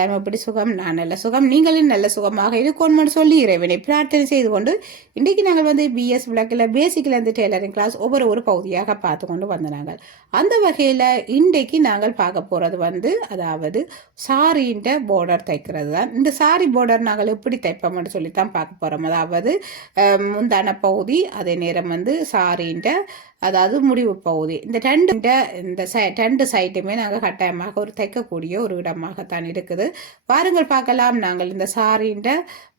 எல்லாரும் எப்படி சுகம்? நான் நல்ல சுகம் நீங்களும் நல்ல சுகமாக இருக்கணும்னு சொல்லி இறைவனை பிரார்த்தனை செய்து கொண்டு இன்றைக்கு நாங்கள் வந்து பிஎஸ் விளக்கில் பேசிக்கில் இருந்து டெய்லரிங் கிளாஸ் ஒவ்வொரு ஒரு பகுதியாக பார்த்து கொண்டு வந்த நாங்கள் அந்த வகையில் இன்றைக்கு நாங்கள் பார்க்க போகிறது வந்து அதாவது சாரின்ற பார்டர் தைக்கிறது தான். இந்த சாரி பார்டர் நாங்கள் எப்படி தைப்போம்னு சொல்லி தான் பார்க்க போகிறோம் அதாவது முந்தான பகுதி அதே நேரம் வந்து சாரின்ற அதாவது முடிவு பகுதி. இந்த ரெண்டு இந்த சை ரெண்டு சைட்டுமே நாங்கள் கட்டாயமாக ஒரு தைக்கக்கூடிய ஒரு இடமாகத்தான் இருக்குது. பாருங்கள் பார்க்கலாம். நாங்கள் இந்த சாரின்ற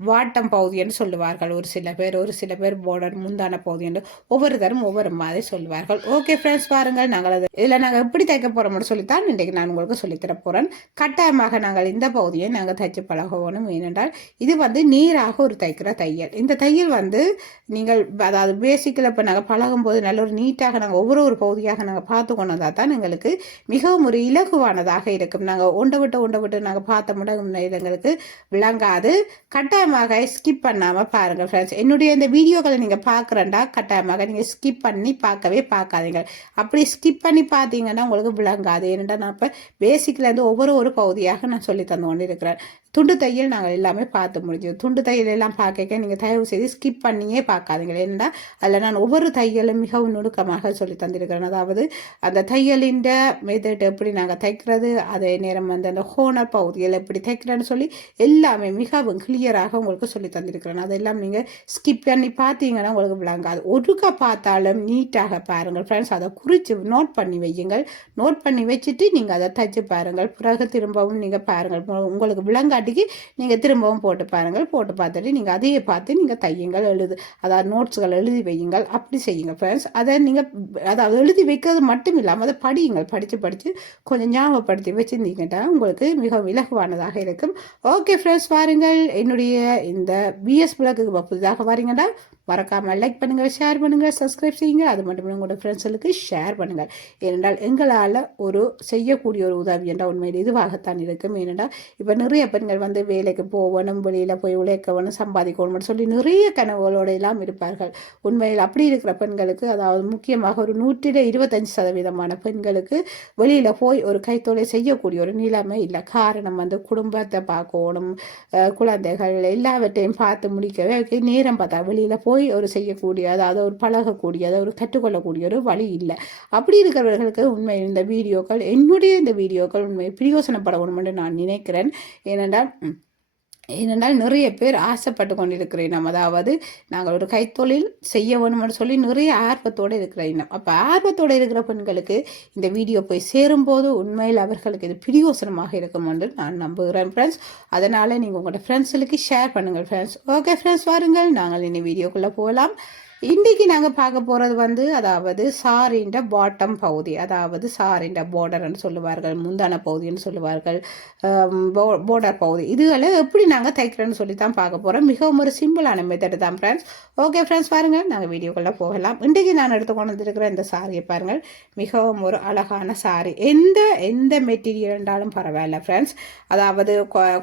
வாட்டம் பகுதின்னு சொல்லுவார்கள். ஒரு சில பேர் ஒரு சில பேர் போர்டர் முந்தான பகுதி என்று ஒவ்வொரு தரும் ஒவ்வொரு மாதிரி சொல்லுவார்கள். ஓகே ஃப்ரெண்ட்ஸ் பாருங்கள் நாங்கள் அது இதில் நாங்கள் எப்படி தைக்க போகிறோம்னு சொல்லித்தான் இன்றைக்கு நான் உங்களுக்கு சொல்லித்தர போகிறேன் கட்டாயமாக நாங்கள் இந்த பகுதியை நாங்கள் தைச்சு பழகணும். ஏனென்றால் இது வந்து நீராக ஒரு தைக்கிற தையல். இந்த தையல் வந்து நீங்கள் அதாவது பேசிக்கில் இப்போ நாங்கள் பழகும்போது நல்ல ஒரு நீர் நீட்டாக நாங்கள் ஒவ்வொரு ஒரு பகுதியாக நாங்கள் பார்த்து கொண்டு வந்தால் தான் எங்களுக்கு மிகவும் ஒரு இலகுவானதாக இருக்கும். நாங்கள் ஒன்றை விட்டு ஒன்றை விட்டு நாங்கள் பார்த்த முடம் எங்களுக்கு விளங்காது. கட்டாயமாக ஸ்கிப் பண்ணாமல் பாருங்கள் ஃப்ரெண்ட்ஸ் என்னுடைய இந்த வீடியோக்களை நீங்கள் பார்க்குறேன்டா கட்டாயமாக நீங்கள் ஸ்கிப் பண்ணி பார்க்கவே பார்க்காதீங்க. அப்படி ஸ்கிப் பண்ணி பார்த்தீங்கன்னா உங்களுக்கு விளங்காது. ஏனென்றால் நான் இப்போ பேசிக்லேருந்து ஒவ்வொரு ஒரு பகுதியாக நான் சொல்லி தந்து கொண்டு இருக்கிறேன் துண்டு தையல் நாங்கள் எல்லாமே பார்த்து முடிஞ்சது. துண்டு தையல் எல்லாம் பார்க்க நீங்கள் தயவு செய்து ஸ்கிப் பண்ணியே பார்க்காதீங்க. ஏன்னா அதில் நான் ஒவ்வொரு தையலும் மிகவும் நுணுக்கமாக சொல்லி தந்திருக்கிறேன். அதாவது அந்த தையலின் மெத்தட் எப்படி நாங்கள் தைக்கிறது அதே நேரம் வந்து அந்த ஹோனர் பகுதியில் எப்படி தைக்கிறேன்னு சொல்லி எல்லாமே மிகவும் கிளியராக உங்களுக்கு சொல்லி தந்திருக்கிறேன். அதெல்லாம் நீங்கள் ஸ்கிப் பண்ணி பார்த்தீங்கன்னா உங்களுக்கு விளங்காது. ஒருக்கா பார்த்தாலும் நீட்டாக பாருங்கள் ஃப்ரெண்ட்ஸ் அதை குறித்து நோட் பண்ணி வையுங்கள். நோட் பண்ணி வச்சுட்டு நீங்கள் அதை தைச்சு பாருங்கள். பிறகு திரும்பவும் நீங்கள் பாருங்கள். உங்களுக்கு உங்களுக்கு இல்லாட்டிக்கு நீங்கள் திரும்பவும் போட்டு பாருங்கள். போட்டு பார்த்துட்டு நீங்கள் அதையே பார்த்து நீங்கள் தையுங்கள் எழுது. அதாவது நோட்ஸுகள் எழுதி வையுங்கள். அப்படி செய்யுங்க ஃப்ரெண்ட்ஸ் அதை நீங்கள் அதாவது எழுதி வைக்கிறது மட்டும் இல்லாமல் அதை படியுங்கள். படித்து படித்து கொஞ்சம் ஞாபகப்படுத்தி வச்சுருந்தீங்கன்னா உங்களுக்கு மிகவும் இலகுவானதாக இருக்கும். ஓகே ஃப்ரெண்ட்ஸ் பாருங்கள் என்னுடைய இந்த பிஎஸ் பிளக்கு புதிதாக வரீங்கன்னா மறக்காமல் லைக் பண்ணுங்கள் ஷேர் பண்ணுங்கள் சப்ஸ்கிரைப் செய்யுங்க அது மட்டும் இல்லை உங்களோட ஃப்ரெண்ட்ஸுக்கு ஷேர் பண்ணுங்கள். ஏனென்றால் எங்களால் ஒரு செய்யக்கூடிய ஒரு உதவி என்றால் உண்மையில் இதுவாகத்தான் இருக்கும். ஏனென்றால் இப்போ நிறைய நாங்கள் வந்து வேலைக்கு போகணும் வெளியில் போய் உழைக்கணும் சம்பாதிக்கணும்னு சொல்லி நிறைய கனவுகளோடு எல்லாம் இருப்பார்கள். உண்மையில் அப்படி இருக்கிற பெண்களுக்கு அதாவது முக்கியமாக ஒரு நூற்றில இருபத்தஞ்சு சதவீதமான பெண்களுக்கு வெளியில் போய் ஒரு கைத்தொழில் செய்யக்கூடிய ஒரு நிலைமை இல்லை. காரணம் வந்து குடும்பத்தை பார்க்கணும் குழந்தைகள் எல்லாவற்றையும் பார்த்து முடிக்கவே நேரம் பார்த்தா வெளியில் போய் ஒரு செய்யக்கூடிய அதாவது ஒரு பழகக்கூடிய அதை ஒரு கற்றுக்கொள்ளக்கூடிய ஒரு வழி இல்லை. அப்படி இருக்கிறவர்களுக்கு உண்மை இந்த வீடியோக்கள் என்னுடைய இந்த வீடியோக்கள் உண்மை பிரயோசனப்படணும்னு நான் நினைக்கிறேன். ஏனென்றால் ம், ஏனென்றால் நிறைய பேர் ஆசைப்பட்டு கொண்டிருக்கிற இனம் அதாவது நாங்கள் ஒரு கைத்தொழில் செய்ய வேணும்னு சொல்லி நிறைய ஆர்வத்தோடு இருக்கிற இனம் அப்போ ஆர்வத்தோடு இருக்கிற பெண்களுக்கு இந்த வீடியோ போய் சேரும்போது உண்மையில் அவர்களுக்கு இது பிரியோசனமாக இருக்கும் என்று நான் நம்புகிறேன் ஃப்ரெண்ட்ஸ் அதனால் நீங்கள் உங்களோட ஃப்ரெண்ட்ஸுக்கு ஷேர் பண்ணுங்கள் ஃப்ரெண்ட்ஸ் ஓகே ஃப்ரெண்ட்ஸ் வாருங்கள். நாங்கள் இனி வீடியோக்குள்ளே போகலாம். இன்றைக்கி நாங்கள் பார்க்க போகிறது வந்து அதாவது சாரின்ற பாட்டம் பகுதி. அதாவது சாரின்ற பார்டர்னு சொல்லுவார்கள் முந்தான பகுதின்னு சொல்லுவார்கள் பார்டர் பகுதி. இதுகளை எப்படி நாங்கள் தைக்கிறோன்னு சொல்லி தான் பார்க்க போகிறோம் மிகவும் ஒரு சிம்பிளான மெத்தட் தான் ஃப்ரெண்ட்ஸ் ஓகே ஃப்ரெண்ட்ஸ் பாருங்கள் நாங்கள் வீடியோக்குள்ளே போகலாம். இன்றைக்கி நான் எடுத்து கொண்டு வந்திருக்கிற இந்த சாரியை பாருங்கள். மிகவும் ஒரு அழகான சாரி. எந்த எந்த மெட்டீரியல் இருந்தாலும் பரவாயில்ல ஃப்ரெண்ட்ஸ் அதாவது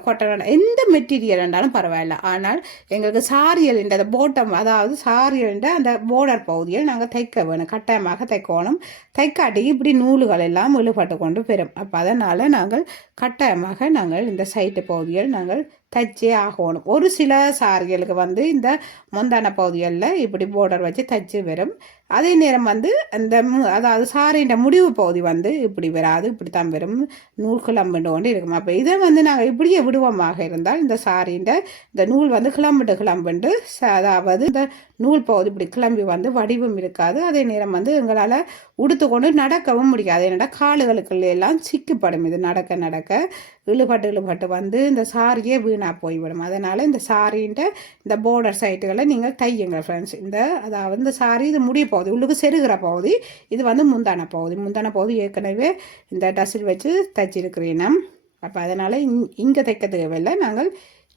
கொட்டன எந்த மெட்டீரியல் என்றாலும் பரவாயில்ல. ஆனால் எங்களுக்கு சாரியல் இந்த போட்டம் அதாவது சாரியல் அந்த போர்டர் பகுதியில் நாங்கள் தைக்க வேணும். கட்டாயமாக தைக்கணும். தைக்காட்டி இப்படி நூல்கள் எல்லாம் இழுபட்டு கொண்டு பெறும். அப்போ அதனால் நாங்கள் கட்டாயமாக நாங்கள் இந்த சைட்டு பகுதியில் நாங்கள் தைச்சே ஆகணும். ஒரு சில சாரிகளுக்கு வந்து இந்த முந்தான பகுதிகளில் இப்படி போர்டர் வச்சு தச்சு வரும் அதே நேரம் வந்து அந்த மு- அதாவது சாரின்ற முடிவு பகுதி வந்து இப்படி வராது இப்படி தான் வரும் நூல் கிளம்பிட்டு கொண்டு இருக்கும். அப்போ இதை வந்து நாங்கள் இப்படியே விடுவோமாக இருந்தால் இந்த சாரின்ற இந்த நூல் வந்து கிளம்பிட்டு கிளம்பிட்டு ச- அதாவது இந்த நூல் பகுதி இப்படி கிளம்பி வந்து வடிவம் இருக்காது. அதே நேரம் வந்து எங்களால் உடுத்துக்கொண்டு நடக்கவும் முடியாது. என்னடா காலுகளுக்கு எல்லாம் சிக்கப்படும். இது நடக்க நடக்க இழுபட்டு இழுபட்டு வந்து இந்த சாரியே வீணாக போய்விடும். அதனால் இந்த சாரின்ட்டு இந்த போர்டர் சைட்டுகளை நீங்கள் தையுங்க ஃப்ரெண்ட்ஸ் இந்த அதாவது இந்த சாரி இது முடிய பகுதி. உள்ளுக்கு செருகிற பகுதி. இது வந்து முந்தான பகுதி. முந்தான பகுதி. ஏற்கனவே இந்த டசில் வச்சு தைச்சிருக்கிறீனம் அப்போ அதனால் இங் இங்கே தைக்க தேவையில்லை. நாங்கள்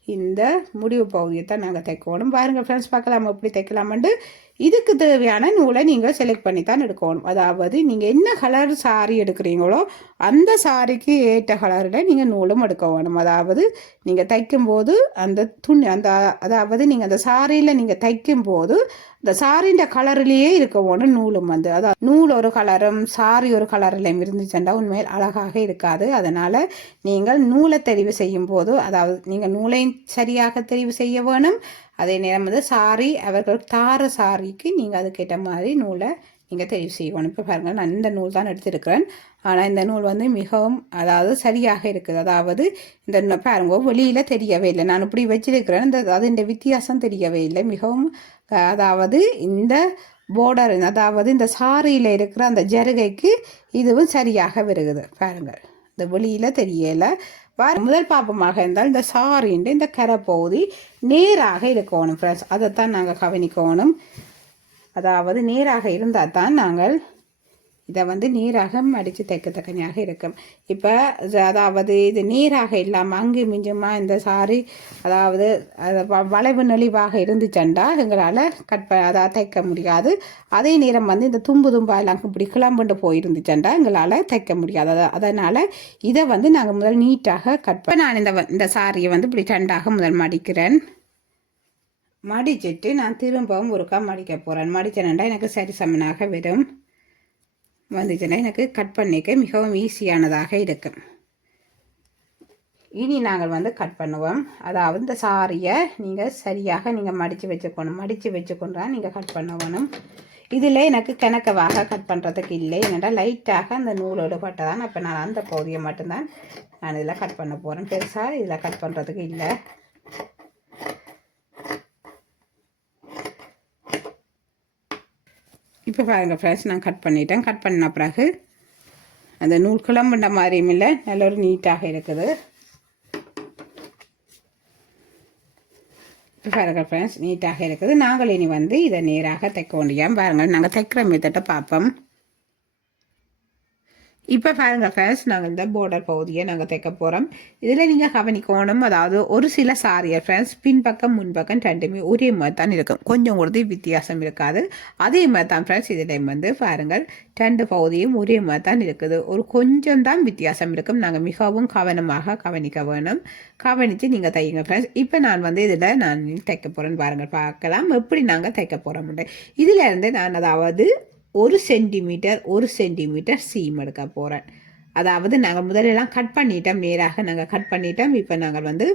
இந்த முடிவு பகுதியை தான் நாங்கள் தைக்கணும். பாருங்கள் ஃப்ரெண்ட்ஸ் பார்க்கலாம். எப்படி தைக்கலாமெண்டு இதுக்கு தேவையான நூலை நீங்கள் செலக்ட் பண்ணி தான் எடுக்கணும். அதாவது நீங்கள் என்ன கலர் சாரி எடுக்கிறீங்களோ அந்த சாரிக்கு ஏற்ற கலரில் நீங்கள் நூலும் எடுக்க வேணும் அதாவது நீங்கள் தைக்கும்போது அந்த துணி அந்த அதாவது நீங்கள் அந்த சாரியில் நீங்கள் தைக்கும்போது இந்த சாரின்ற கலர்லேயே இருக்க வேணும் நூலும் வந்து அதாவது நூல் ஒரு கலரும் சாரி ஒரு கலர்லையும் இருந்துச்சுன்னா உண்மையில் அழகாக இருக்காது. அதனால் நீங்கள் நூலை தெரிவு செய்யும் போது அதாவது நீங்கள் நூலையும் சரியாக தெரிவு செய்ய வேணும். அதே நேரம் வந்து சாரி அவர்கள் தார சாரிக்கு நீங்கள் அதுக்கேற்ற மாதிரி நூலை நீங்கள் தெரிவு செய்யணும். இப்போ பாருங்கள் நான் இந்த நூல் தான் எடுத்திருக்கிறேன். ஆனால் இந்த நூல் வந்து மிகவும் அதாவது சரியாக இருக்குது. அதாவது இந்த பாருங்க வெளியில் தெரியவே இல்லை. நான் இப்படி வச்சிருக்கிறேன். இந்த அது இந்த வித்தியாசம் தெரியவே இல்லை. மிகவும் அதாவது இந்த போர்டர் அதாவது இந்த சாரியில் இருக்கிற அந்த ஜருகைக்கு இதுவும் சரியாக வருகுது. பாருங்கள் இந்த வெளியில் தெரியலை. முதல் பாப்பமாக இருந்தால் இந்த சாரின்ற இந்த கரை பகுதி நேராக இருக்கணும் ஃப்ரெண்ட்ஸ் அதைத்தான் நாங்கள் கவனிக்கணும். அதாவது நேராக இருந்தால் தான் நாங்கள் இதை வந்து நீராக மடித்து தைக்கத்தக்கனையாக இருக்கும். இப்போ அதாவது இது நீராக இல்லாமல் அங்கு மிஞ்சுமா இந்த சாரி அதாவது வளைவு நெளிவாக இருந்துச்சண்டா எங்களால் கட் ப அதாவது தைக்க முடியாது. அதே நேரம் வந்து இந்த தும்பு தும்பா எல்லாம் இப்படி கிளம்புண்டு போயிருந்துச்சண்டா எங்களால் தைக்க முடியாது. அதனால் இதை வந்து நாங்கள் முதல் நீட்டாக கட் பண்ண நான் இந்த இந்த சாரியை வந்து இப்படி ரெண்டாக முதல் மடிக்கிறேன். மடிச்சிட்டு நான் திரும்பவும் ஒருக்கா மடிக்க போகிறேன் மடித்தேன்டா எனக்கு சரி சமனாக வரும். வந்துச்சுன்னா எனக்கு கட் பண்ணிக்க மிகவும் ஈஸியானதாக இருக்கும். இனி நாங்கள் வந்து கட் பண்ணுவோம். அதாவது இந்த சாரியை நீங்கள் சரியாக நீங்கள் மடித்து வச்சுக்கணும். மடித்து வச்சுக்கொண்டா நீங்கள் கட் பண்ணணும். இதில் எனக்கு கிணக்கவாக கட் பண்ணுறதுக்கு இல்லை. என்னடா லைட்டாக அந்த நூலோடு பட்டதான் அப்போ நான் அந்த பகுதியை மட்டும்தான் நான் இதில் கட் பண்ண போகிறேன் பெருசாக இதில் கட் பண்ணுறதுக்கு இல்லை. இப்போ பாருங்கள் ஃப்ரெண்ட்ஸ் நான் கட் பண்ணிட்டேன். கட் பண்ண பிறகு அந்த நூல் கிளம்புன மாதிரியும் இல்லை. நல்ல ஒரு நீட்டாக இருக்குது. இப்போ பாருங்கள் ஃப்ரெண்ட்ஸ் நீட்டாக இருக்குது. நாங்கள் இனி வந்து இதை நேராக தைக்க முடியாமல் பாருங்கள் நாங்கள் தைக்கிற மெத்தட்டை பார்ப்போம். இப்போ பாருங்க ஃப்ரெண்ட்ஸ் நாங்கள் இந்த போர்டர் பகுதியை நாங்கள் தைக்க போகிறோம் இதில் நீங்கள் கவனிக்கணும் அதாவது ஒரு சில சாரியர் ஃப்ரெண்ட்ஸ் பின்பக்கம் முன்பக்கம் ரெண்டுமே ஒரே மாதிரி தான் இருக்கும். கொஞ்சம் கூட வித்தியாசம் இருக்காது. அதே மாதிரி தான் ஃப்ரெண்ட்ஸ் இதில் வந்து பாருங்கள் ரெண்டு பகுதியும் ஒரே மாதிரி தான் இருக்குது. ஒரு கொஞ்சம் தான் வித்தியாசம் இருக்கும். நாங்கள் மிகவும் கவனமாக கவனிக்க வேணும். கவனித்து நீங்கள் தையுங்க ஃப்ரெண்ட்ஸ் இப்போ நான் வந்து இதில் நான் தைக்க போகிறேன்னு பாருங்கள் பார்க்கலாம். எப்படி நாங்கள் தைக்க போகிறோம் இதிலேருந்து நான் அதாவது ஒரு சென்டிமீட்டர் ஒரு சென்டிமீட்டர் சீம் எடுக்க போகிறேன் அதாவது நாங்கள் முதலெல்லாம் கட் பண்ணிட்டோம் நேராக நாங்கள் கட் பண்ணிட்டோம். இப்போ நாங்கள் வந்து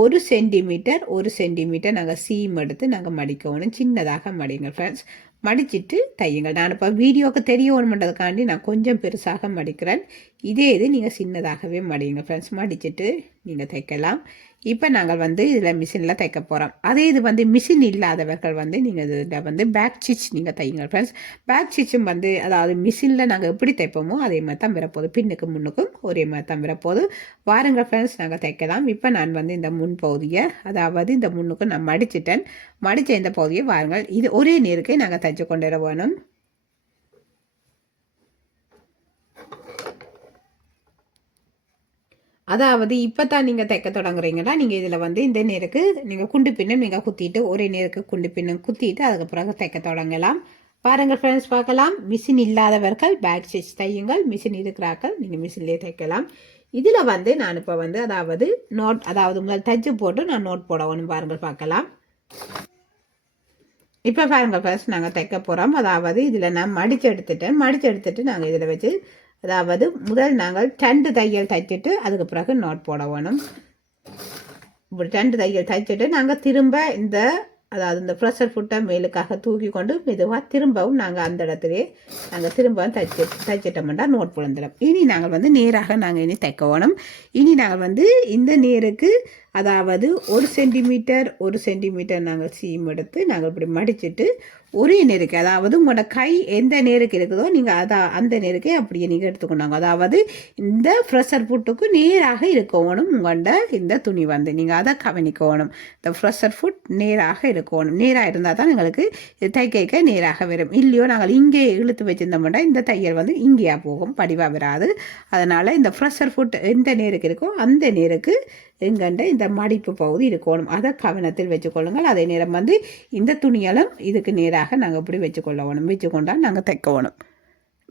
ஒரு சென்டிமீட்டர் ஒரு சென்டிமீட்டர் நாங்கள் சீம் எடுத்து நாங்கள் மடிக்கணும். சின்னதாக மடிங்க ஃப்ரெண்ட்ஸ் மடிச்சிட்டு தையுங்கள். நான் இப்போ வீடியோவுக்கு தெரியணுன்றதுக்காண்டி நான் கொஞ்சம் பெருசாக மடிக்கிறேன். இதே இது நீங்கள் சின்னதாகவே மடிங்க ஃப்ரெண்ட்ஸ் மடிச்சுட்டு நீங்கள் தைக்கலாம். இப்போ நாங்கள் வந்து இதில் மிஷினில் தைக்க போகிறோம் அதே இது வந்து மிஷின் இல்லாதவர்கள் வந்து நீங்கள் இதில் வந்து பேக் ஸ்டிச் நீங்கள் தைங்க ஃப்ரெண்ட்ஸ் பேக் ஸ்டிச்சும் வந்து அதாவது மிஷினில் நாங்கள் எப்படி தைப்போமோ அதே மாதிரி தான் வரப்போகுது. பின்னுக்கு முன்னுக்கும் ஒரே மாதிரி தான் வரப்போகுது. வாருங்கள் ஃப்ரெண்ட்ஸ் நாங்கள் தைக்கலாம். இப்போ நான் வந்து இந்த முன் பகுதியை அதாவது இந்த முன்னுக்கு நான் மடிச்சிட்டேன். மடித்த இந்த பகுதியை வாருங்கள். இது ஒரே நேருக்கு நாங்கள் தைச்சு கொண்டு வேணும். அதாவது இப்போ தான் நீங்கள் தைக்க தொடங்குறீங்கன்னா நீங்கள் இதில் வந்து இந்த நேருக்கு நீங்கள் குண்டு பின்னும் நீங்கள் குத்திட்டு ஒரே நேருக்கு குண்டு பின்னும் குத்திட்டு அதுக்கப்புறம் தைக்க தொடங்கலாம். பாருங்கள் ஃப்ரெண்ட்ஸ் பார்க்கலாம். மிஷின் இல்லாதவர்கள் பேக் ஸ்டிச் தையுங்கள். மிஷின் இருக்கிறார்கள் நீங்கள் மிஷின்லேயே தைக்கலாம். இதில் வந்து நான் இப்போ வந்து அதாவது நோட் அதாவது முதல் தச்சு போட்டு நான் நோட் போடணும் பாருங்கள் பார்க்கலாம். இப்போ பாருங்கள் ஃபர்ஸ்ட் நாங்கள் தைக்க போகிறோம் அதாவது இதில் நான் மடித்து எடுத்துட்டேன். மடித்து எடுத்துட்டு நாங்கள் இதில் வச்சு அதாவது முதல் நாங்கள் ரெண்டு தையல் தைச்சிட்டு அதுக்கு பிறகு நோட் போட வேணும். இப்படி ரெண்டு தையல் தைச்சிட்டு நாங்கள் திரும்ப இந்த அதாவது இந்த ப்ரெஷர் ஃபுட்டை மேலுக்காக தூக்கி கொண்டு மெதுவாக திரும்பவும் நாங்கள் அந்த இடத்துலையே நாங்கள் திரும்பவும் தைச்சி தைச்சிட்டோம்னா நோட் புழந்துடும் இனி நாங்கள் வந்து நேராக நாங்கள் இனி தைக்க வேணும். இனி நாங்கள் வந்து இந்த நேருக்கு அதாவது ஒரு சென்டிமீட்டர் ஒரு சென்டிமீட்டர் நாங்கள் சீம் எடுத்து நாங்கள் இப்படி மடிச்சுட்டு ஒரே நெருக்கு அதாவது உங்களோட கை எந்த நேருக்கு இருக்குதோ நீங்கள் அதை அந்த நேருக்கே அப்படியே நீங்கள் எடுத்துக்கொண்டாங்க. அதாவது இந்த ஃப்ரெஷர் ஃபுட்டுக்கு நேராக இருக்கணும் உங்கள்ட இந்த துணி வந்து. நீங்கள் அதை கவனிக்கணும். இந்த ஃப்ரெஷர் ஃபுட் நேராக இருக்கணும். நேராக இருந்தால் தான் எங்களுக்கு தைக்க நேராக வரும். இல்லையோ நாங்கள் இங்கே இழுத்து வச்சிருந்தோம்னா இந்த தையல் வந்து இங்கேயா போகும். படிவாக வராது. அதனால் இந்த ஃப்ரெஷர் ஃபுட் எந்த நேருக்கு இருக்கோ அந்த நேருக்கு எங்கண்ட இந்த மடிப்பு பகுதி இருக்கணும். அதை கவனத்தில் வச்சுக்கொள்ளுங்கள். அதே நேரம் வந்து இந்த துணியாலும் இதுக்கு நேராக நாங்கள் இப்படி வச்சுக்கொள்ளணும். வச்சுக்கொண்டால் நாங்கள் தைக்கணும்.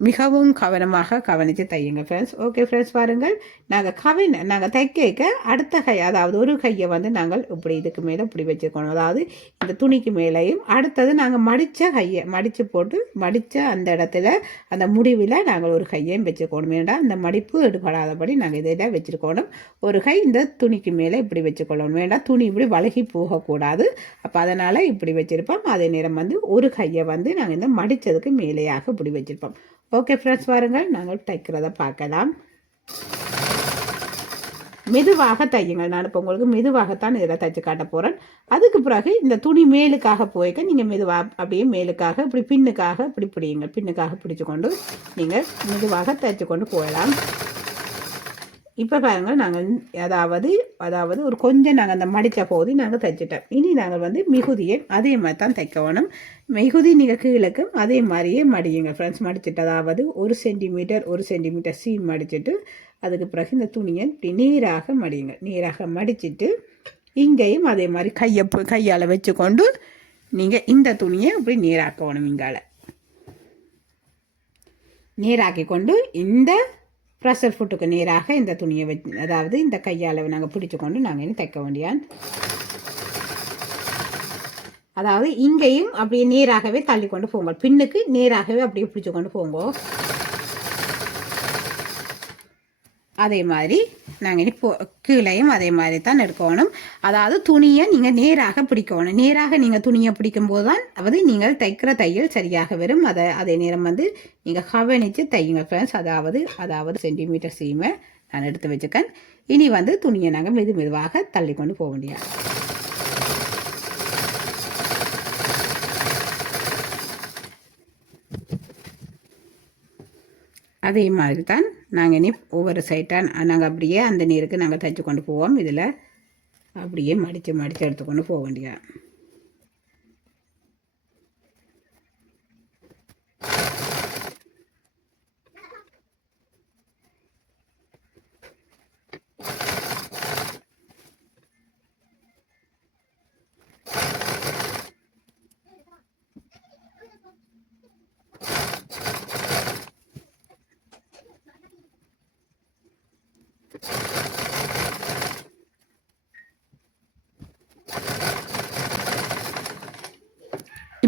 மிகவும் கவனமாக கவனித்து தையுங்க ஃப்ரெண்ட்ஸ் ஓகே ஃப்ரெண்ட்ஸ் பாருங்கள். நாங்கள் கவன நாங்கள் தைக்க அடுத்த கை அதாவது ஒரு கையை வந்து நாங்கள் இப்படி இதுக்கு மேலே இப்படி வச்சுருக்கணும். அதாவது இந்த துணிக்கு மேலேயும் அடுத்தது நாங்கள் மடித்த கையை மடித்து போட்டு மடித்த அந்த இடத்துல அந்த முடிவில் நாங்கள் ஒரு கையையும் வச்சுக்கணும். வேண்டாம் அந்த மடிப்பு எடுபடாதபடி நாங்கள் இதில் வச்சுருக்கணும். ஒரு கை இந்த துணிக்கு மேலே இப்படி வச்சுக்கொள்ளணும். வேண்டாம் துணி இப்படி வழுகி போகக்கூடாது. அப்போ அதனால் இப்படி வச்சுருப்போம். அதே நேரம் வந்து ஒரு கையை வந்து நாங்கள் இந்த மடித்ததுக்கு மேலேயாக இப்படி வச்சுருப்போம். ஓகே ஃப்ரெண்ட்ஸ் பாருங்கள் நாங்கள் தைக்கிறத பார்க்கலாம். மெதுவாக தையுங்கள் நான் இப்போ உங்களுக்கு மெதுவாகத்தான் இதில் தைச்சு காட்ட போகிறேன் அதுக்கு பிறகு இந்த துணி மேலுக்காக போய்க்க நீங்கள் மெதுவாக அப்படியே மேலுக்காக இப்படி பின்னுக்காக இப்படி பிடிங்க பின்னுக்காக பிடிச்சு கொண்டு நீங்கள் மெதுவாக தைச்சு கொண்டு போயிடலாம் இப்போ பாருங்கள் நாங்கள் அதாவது அதாவது ஒரு கொஞ்சம் நாங்கள் அந்த மடித்த போது நாங்கள் தைச்சிட்டோம். இனி நாங்கள் வந்து மிகுதியை அதே மாதிரி தான் தைக்கணும். மிகுதி நீங்கள் கீழக்கும் அதே மாதிரியே மடியுங்க ஃப்ரெண்ட்ஸ் மடிச்சிட்டு அதாவது ஒரு சென்டிமீட்டர் ஒரு சென்டிமீட்டர் சீம் மடிச்சுட்டு அதுக்கு பிறகு இந்த துணியை இப்படி நீராக மடியுங்க. நீராக மடிச்சுட்டு இங்கேயும் அதே மாதிரி கையை கையால் வச்சுக்கொண்டு நீங்கள் இந்த துணியை இப்படி நீராக்கணும் இங்கால. நீராக்கி கொண்டு இந்த ப்ரெஷர் ஃபுட்டுக்கு நேராக இந்த துணியை வச் அதாவது இந்த கையால் நாங்கள் பிடிச்சு கொண்டு நாங்கள் இனி தைக்க வேண்டியான் அதாவது இங்கேயும் அப்படியே நேராகவே தள்ளி கொண்டு போங்க. பின்னுக்கு நேராகவே அப்படியே பிடிச்சு கொண்டு போங்க. அதே மாதிரி நாங்கள் இனி போ கீழையும் அதே மாதிரி தான் எடுக்கணும். அதாவது துணியை நீங்கள் நேராக பிடிக்கணும். நேராக நீங்கள் துணியை பிடிக்கும்போது தான் அதாவது நீங்கள் தைக்கிற தையல் சரியாக வரும். அதை அதே நேரம் வந்து நீங்கள் கவனித்து தையுங்க ஃப்ரெண்ட்ஸ் அதாவது அதாவது சென்டிமீட்டர் சீமை நான் எடுத்து வச்சுக்கேன். இனி வந்து துணியை நாங்கள் மெது மெதுவாக தள்ளி கொண்டு போக முடியாது அதே மாதிரி தான் நாங்கள் இனி ஒவ்வொரு சைட்டாக நாங்கள் அப்படியே அந்த நீருக்கு நாங்கள் தைச்சி கொண்டு போவோம். இதில் அப்படியே மடித்து மடித்து எடுத்துக்கொண்டு போக வேண்டியது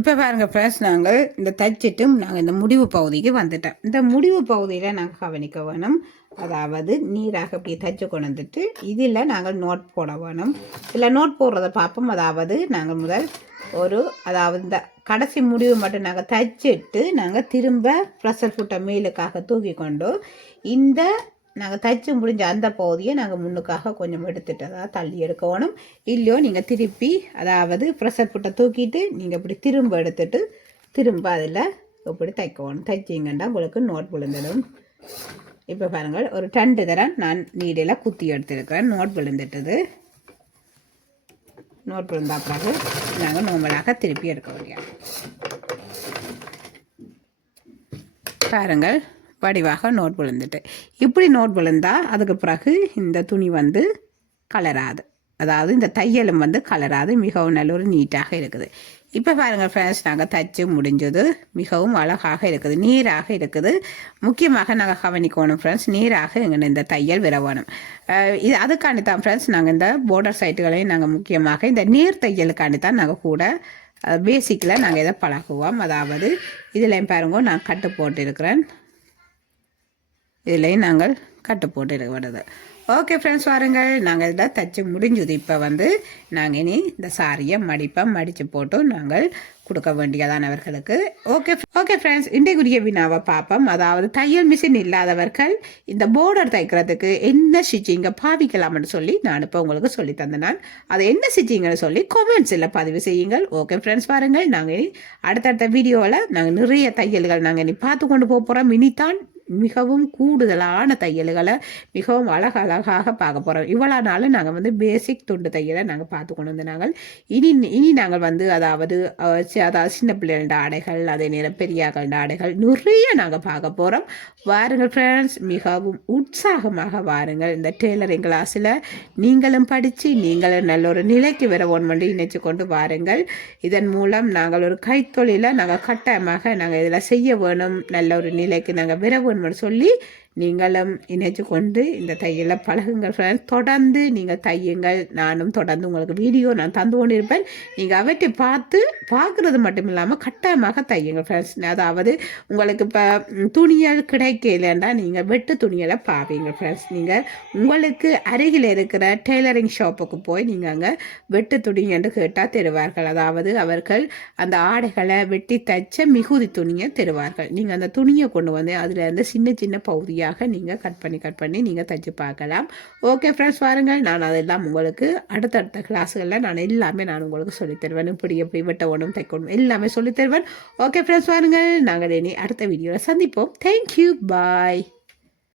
இப்போ பாருங்கள் ஃப்ரெண்ட்ஸ் நாங்கள் இந்த தச்சிட்டும் நாங்கள் இந்த முடிவு பகுதிக்கு வந்துட்டோம். இந்த முடிவு பகுதியில் நாங்கள் கவனிக்க வேணும். அதாவது நீராக அப்படியே தச்சு கொண்டு வந்துட்டு இதில் நாங்கள் நோட் போட வேணும். இதில் நோட் போடுறத பார்ப்போம். அதாவது நாங்கள் முதல் ஒரு அதாவது இந்த கடைசி முடிவு மட்டும் நாங்கள் தைச்சிட்டு நாங்கள் திரும்ப ப்ரெஷர் ஃபுட்டை மேலுக்காக தூக்கி கொண்டு இந்த நாங்கள் தைச்சு முடிஞ்ச அந்த பகுதியை நாங்கள் முன்னுக்காக கொஞ்சம் எடுத்துட்டு அதாவது தள்ளி எடுக்கணும். இல்லையோ நீங்கள் திருப்பி அதாவது ப்ரெஷர் புட்டை தூக்கிட்டு நீங்கள் இப்படி திரும்ப எடுத்துட்டு திரும்ப அதில் இப்படி தைக்கணும். தைச்சிங்கன்னா உங்களுக்கு நோட் விழுந்துடும். இப்போ பாருங்கள் ஒரு ரெண்டு தரம் நான் நீடையில் குத்தி எடுத்துருக்கிறேன். நோட் விழுந்துட்டது. நோட் விழுந்தா பிறகு நாங்கள் நோம்பலாக திருப்பி எடுக்க முடியாது பாருங்கள் வடிவாக நோட் விழுந்துட்டு. இப்படி நோட் விழுந்தால் அதுக்கு பிறகு இந்த துணி வந்து கலராது. அதாவது இந்த தையலும் வந்து கலராது மிகவும் நல்ல ஒரு நீட்டாக இருக்குது. இப்போ பாருங்கள் ஃப்ரெண்ட்ஸ் நாங்கள் தச்சு முடிஞ்சது மிகவும் அழகாக இருக்குது நீராக இருக்குது. முக்கியமாக நாங்கள் கவனிக்கணும் ஃப்ரெண்ட்ஸ் நீராக எங்கள் இந்த தையல் விரவணும். இது அதுக்காண்டி தான் ஃப்ரெண்ட்ஸ் நாங்கள் இந்த போர்டர் சைட்டுகளையும் நாங்கள் முக்கியமாக இந்த நீர் தையலுக்காண்டி தான் நாங்கள் கூட பேசிக்கில் நாங்கள் இதை பழகுவோம். அதாவது இதுலேயும் பாருங்க நான் கட்டு போட்டிருக்கிறேன். இதுலேயும் நாங்கள் கட்டு போட்டு ஓகே ஃப்ரெண்ட்ஸ் பாருங்கள் நாங்கள் இதை தைச்சி முடிஞ்சது. இப்போ வந்து நாங்கள் இனி இந்த சாரியை மடிப்பாக மடித்து போட்டு நாங்கள் கொடுக்க வேண்டியதானவர்களுக்கு ஓகே ஓகே ஃப்ரெண்ட்ஸ் இன்றைக்குரிய வினாவை பார்ப்போம். அதாவது தையல் மிஷின் இல்லாதவர்கள் இந்த போர்டர் தைக்கிறதுக்கு என்ன ஸ்டிச்சிங்கை பாவிக்கலாம்னு சொல்லி நான் இப்போ உங்களுக்கு சொல்லி தந்தேன். அது என்ன ஸ்டிச்சிங்கன்னு சொல்லி கொமெண்ட்ஸில் பதிவு செய்யுங்கள். ஓகே ஃப்ரெண்ட்ஸ் பாருங்கள் நாங்கள் இனி அடுத்தடுத்த வீடியோவில் நாங்கள் நிறைய தையல்கள் நாங்கள் இனி பார்த்து கொண்டு போக போகிறோம் இனித்தான் மிகவும் கூடுதலான தையல்களை மிகவும் அழகழகாக பார்க்க போகிறோம் இவ்வளோ நாள் நாங்கள் வந்து பேசிக் துண்டு தையலை நாங்கள் பார்த்து கொண்டு வந்து நாங்கள் இனி இனி நாங்கள் வந்து அதாவது அதாவது சின்ன பிள்ளைகளோட ஆடைகள் அதே நேரம் பெரியாக்களோட ஆடைகள் நிறைய நாங்கள் பார்க்க போகிறோம் வாருங்கள் ஃப்ரெண்ட்ஸ் மிகவும் உற்சாகமாக வாருங்கள். இந்த டெய்லரிங் கிளாஸில் நீங்களும் படித்து நீங்களும் நல்ல ஒரு நிலைக்கு வர ஒன் பண்ணி இணைச்சு கொண்டு வாருங்கள். இதன் மூலம் நாங்கள் ஒரு கைத்தொழிலை நாங்கள் கட்டாயமாக நாங்கள் இதில் செய்ய வேணும். நல்ல ஒரு நிலைக்கு நாங்கள் வர நம்ம சொல்லி நீங்களும் இணைச்சு கொண்டு இந்த தையலை பழகுங்கள் ஃப்ரெண்ட்ஸ் தொடர்ந்து நீங்கள் தையுங்கள். நானும் தொடர்ந்து உங்களுக்கு வீடியோ நான் தந்து கொண்டு இருப்பேன் நீங்கள் அவற்றை பார்த்து பார்க்குறது மட்டும் இல்லாமல் கட்டாயமாக தையுங்கள் ஃப்ரெண்ட்ஸ் அதாவது உங்களுக்கு இப்போ துணியல் கிடைக்கலன்னா நீங்கள் வெட்டு துணியலை பார்ப்பீங்க ஃப்ரெண்ட்ஸ் நீங்கள் உங்களுக்கு அருகில் இருக்கிற டெய்லரிங் ஷாப்புக்கு போய் நீங்கள் அங்கே வெட்டு துணி என்று கேட்டால் தருவார்கள். அதாவது அவர்கள் அந்த ஆடைகளை வெட்டி தைச்ச மிகுதி துணியை தருவார்கள். நீங்கள் அந்த துணியை கொண்டு வந்து அதில் இருந்து சின்ன சின்ன பகுதியாக நீங்கள் கட் பண்ணி கட் பண்ணி நீங்கள் தைச்சு பார்க்கலாம். ஓகே ஃப்ரெண்ட்ஸ் பாருங்கள். நான் அதெல்லாம் உங்களுக்கு அடுத்தடுத்த கிளாஸுகளில் நான் எல்லாமே நான் உங்களுக்கு சொல்லித் தருவேன். இப்படி எப்படி வெட்ட ஒன்றும் தைக்கணும் எல்லாமே சொல்லித்தருவேன் ஓகே ஃப்ரெண்ட்ஸ் பாருங்கள். நாங்கள் இனி அடுத்த வீடியோவில் சந்திப்போம். Thank you bye